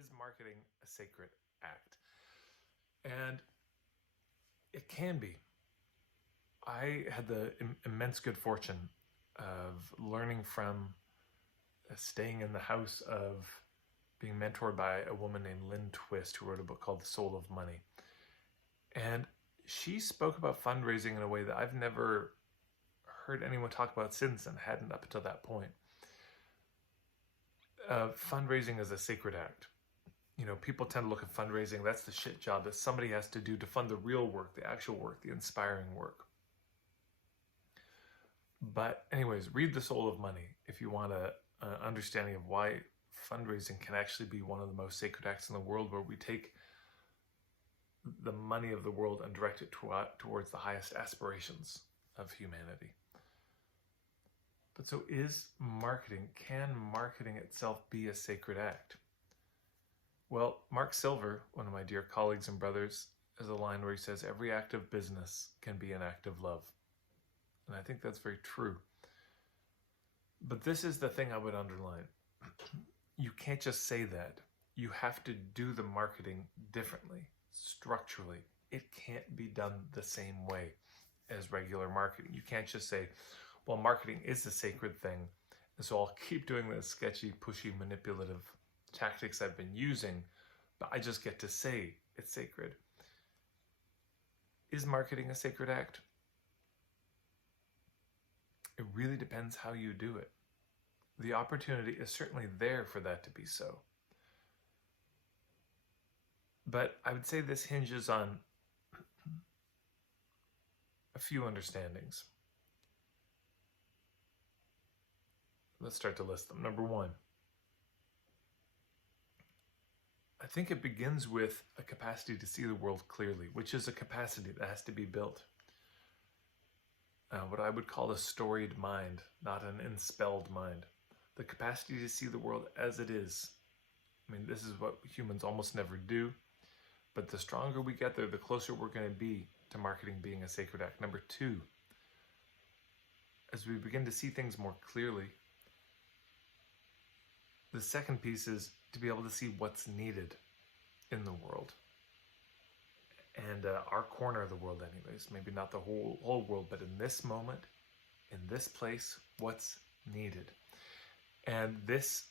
is marketing a sacred act? And it can be. I had the immense good fortune of learning from, staying in the house of, being mentored by a woman named Lynn Twist, who wrote a book called The Soul of Money. And she spoke about fundraising in a way that I've never heard anyone talk about since, and hadn't up until that point. Fundraising is a sacred act. You know, people tend to look at fundraising, that's the shit job that somebody has to do to fund the real work, the actual work, the inspiring work. But anyways, read The Soul of Money if you want an understanding of why fundraising can actually be one of the most sacred acts in the world, where we take the money of the world and direct it towards the highest aspirations of humanity. But so can marketing itself be a sacred act? Well, Mark Silver, one of my dear colleagues and brothers, has a line where he says, every act of business can be an act of love. And I think that's very true. But this is the thing I would underline. You can't just say that. You have to do the marketing differently, structurally. It can't be done the same way as regular marketing. You can't just say, well, marketing is a sacred thing, and so I'll keep doing the sketchy, pushy, manipulative tactics I've been using, but I just get to say it's sacred. Is marketing a sacred act? It really depends how you do it. The opportunity is certainly there for that to be so. But I would say this hinges on a few understandings. Let's start to list them. Number one, I think it begins with a capacity to see the world clearly, which is a capacity that has to be built. What I would call a storied mind, not an enspelled mind. The capacity to see the world as it is. I mean, this is what humans almost never do, but the stronger we get there, the closer we're going to be to marketing being a sacred act. Number two, as we begin to see things more clearly, the second piece is to be able to see what's needed in the world. And our corner of the world anyways, maybe not the whole world, but in this moment, in this place, what's needed. And this,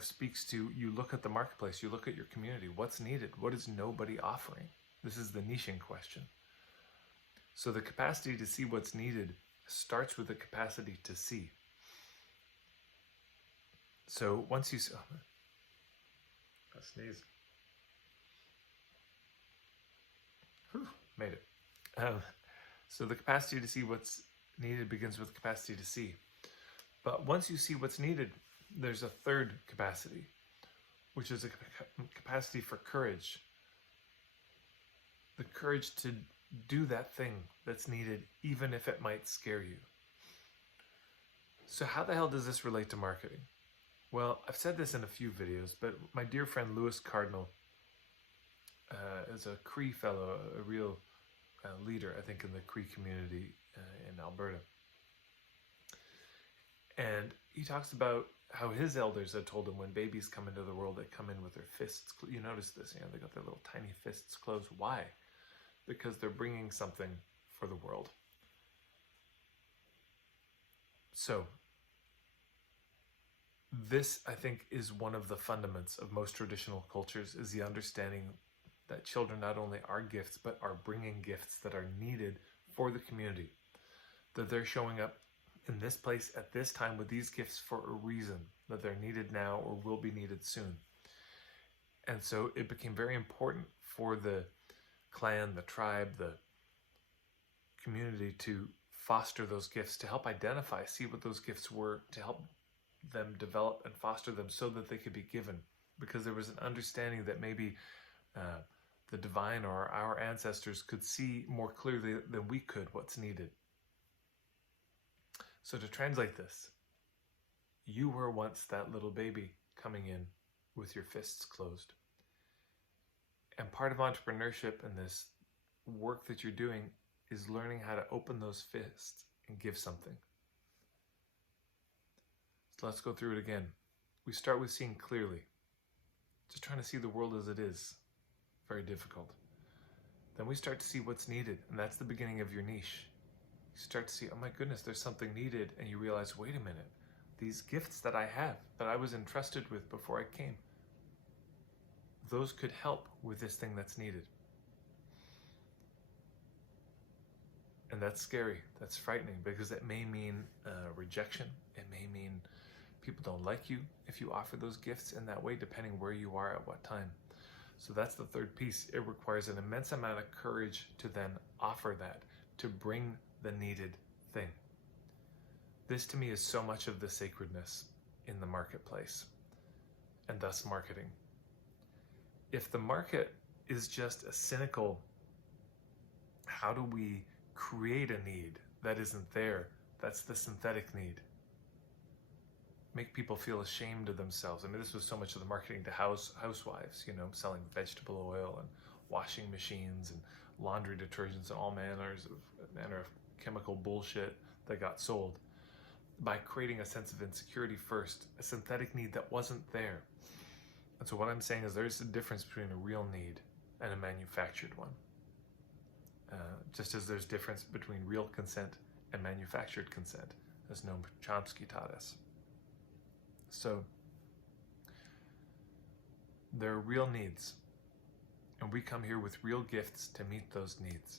speaks to, you look at the marketplace, you look at your community, what's needed? What is nobody offering? This is the niching question. So the capacity to see what's needed starts with the capacity to see. So once you see, I sneeze. Whew, made it. So the capacity to see what's needed begins with capacity to see. But once you see what's needed, there's a third capacity, which is a capacity for courage. The courage to do that thing that's needed, even if it might scare you. So how the hell does this relate to marketing? Well, I've said this in a few videos, but my dear friend Lewis Cardinal is a Cree fellow, a real leader, I think, in the Cree community in Alberta. And he talks about how his elders had told him when babies come into the world, they come in with their fists. You notice this, they got their little tiny fists closed. Why? Because they're bringing something for the world. So, this, I think, is one of the fundaments of most traditional cultures, is the understanding that children not only are gifts, but are bringing gifts that are needed for the community. That they're showing up in this place at this time with these gifts for a reason, that they're needed now or will be needed soon. And so it became very important for the clan, the tribe, the community to foster those gifts, to help identify, see what those gifts were, to help them develop and foster them so that they could be given. Because there was an understanding that maybe the divine or our ancestors could see more clearly than we could what's needed. So to translate this, you were once that little baby coming in with your fists closed. And part of entrepreneurship and this work that you're doing is learning how to open those fists and give something. So let's go through it again. We start with seeing clearly. just trying to see the world as it is. Very difficult. Then we start to see what's needed, and that's the beginning of your niche. You start to see, oh my goodness, there's something needed, and you realize, wait a minute, these gifts that I have, that I was entrusted with before I came, those could help with this thing that's needed. And that's scary, that's frightening, because it may mean rejection. It may mean people don't like you if you offer those gifts in that way, depending where you are at what time. So that's the third piece. It requires an immense amount of courage to then offer that, to bring the needed thing. This to me is so much of the sacredness in the marketplace, and thus marketing. If the market is just a cynical, how do we create a need that isn't there? That's the synthetic need. Make people feel ashamed of themselves. I mean, this was so much of the marketing to housewives, selling vegetable oil and washing machines and laundry detergents and all manner of chemical bullshit that got sold by creating a sense of insecurity first, a synthetic need that wasn't there. And so what I'm saying is there's a difference between a real need and a manufactured one. Just as there's difference between real consent and manufactured consent, as Noam Chomsky taught us. So there are real needs, and we come here with real gifts to meet those needs.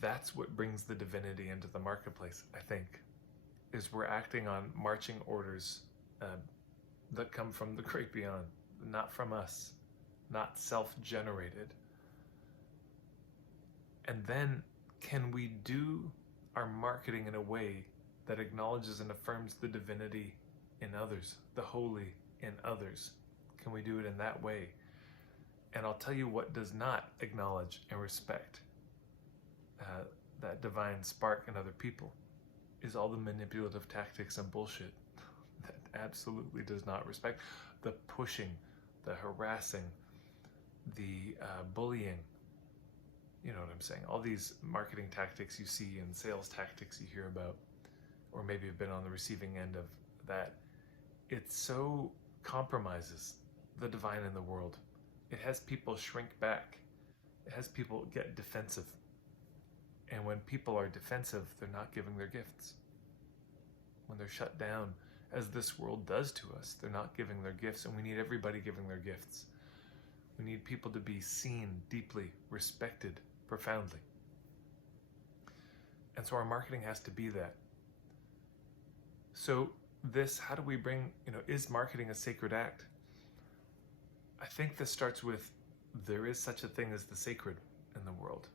That's what brings the divinity into the marketplace, I think, is we're acting on marching orders that come from the great beyond, not from us, not self-generated. And then can we do our marketing in a way that acknowledges and affirms the divinity in others, the holy in others? Can we do it in that way? And I'll tell you what does not acknowledge and respect that divine spark in other people is all the manipulative tactics and bullshit that absolutely does not respect. The pushing, the harassing, the bullying, you know what I'm saying? All these marketing tactics you see and sales tactics you hear about, or maybe have been on the receiving end of that, it so compromises the divine in the world. It has people shrink back. It has people get defensive. And when people are defensive, they're not giving their gifts. When they're shut down, as this world does to us, they're not giving their gifts, and we need everybody giving their gifts. We need people to be seen deeply, respected, profoundly. And so our marketing has to be that. So this, how do we bring, is marketing a sacred act? I think this starts with, there is such a thing as the sacred in the world.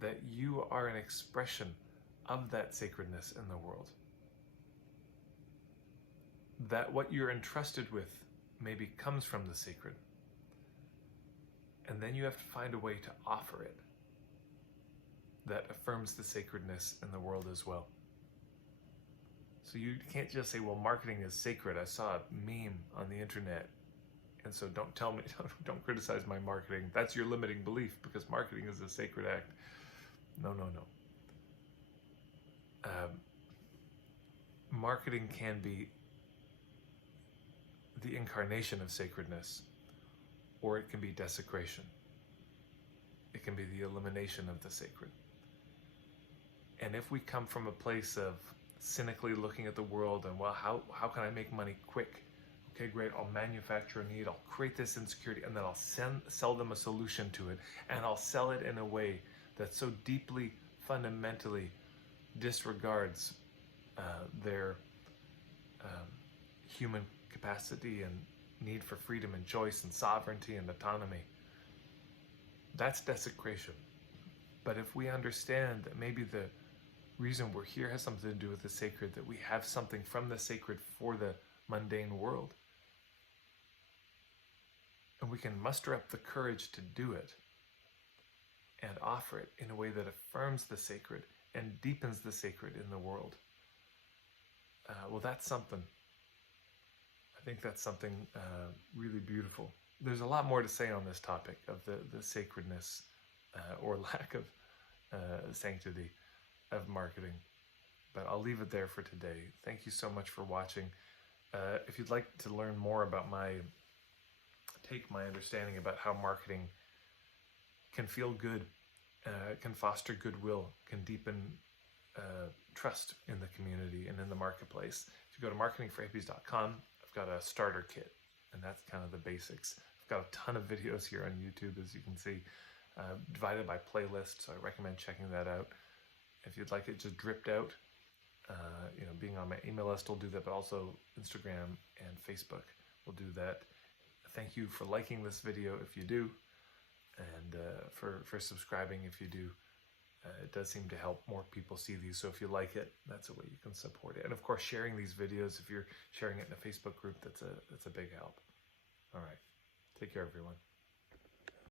That you are an expression of that sacredness in the world. That what you're entrusted with maybe comes from the sacred. And then you have to find a way to offer it that affirms the sacredness in the world as well. So you can't just say, well, marketing is sacred. I saw a meme on the internet, and so don't tell me, don't criticize my marketing. That's your limiting belief, because marketing is a sacred act. No. Marketing can be the incarnation of sacredness, or it can be desecration. It can be the elimination of the sacred. And if we come from a place of cynically looking at the world and, well, how can I make money quick? Okay, great, I'll manufacture a need, I'll create this insecurity, and then I'll sell them a solution to it, and I'll sell it in a way that so deeply, fundamentally disregards their human capacity and need for freedom and choice and sovereignty and autonomy. That's desecration. But if we understand that maybe the reason we're here has something to do with the sacred, that we have something from the sacred for the mundane world, and we can muster up the courage to do it and offer it in a way that affirms the sacred and deepens the sacred in the world, well, that's something. I think that's something really beautiful. There's a lot more to say on this topic of the sacredness or lack of sanctity of marketing, but I'll leave it there for today. Thank you so much for watching. If you'd like to learn more about my understanding about how marketing can feel good, can foster goodwill, can deepen trust in the community and in the marketplace, if you go to marketingforhippies.com, I've got a starter kit, and that's kind of the basics. I've got a ton of videos here on YouTube, as you can see, divided by playlists, so I recommend checking that out. If you'd like it just dripped out, being on my email list will do that, but also Instagram and Facebook will do that. Thank you for liking this video if you do, and for subscribing if you do. It does seem to help more people see these, so if you like it, that's a way you can support it. And of course, sharing these videos, if you're sharing it in a Facebook group, that's a big help. All right, take care, everyone.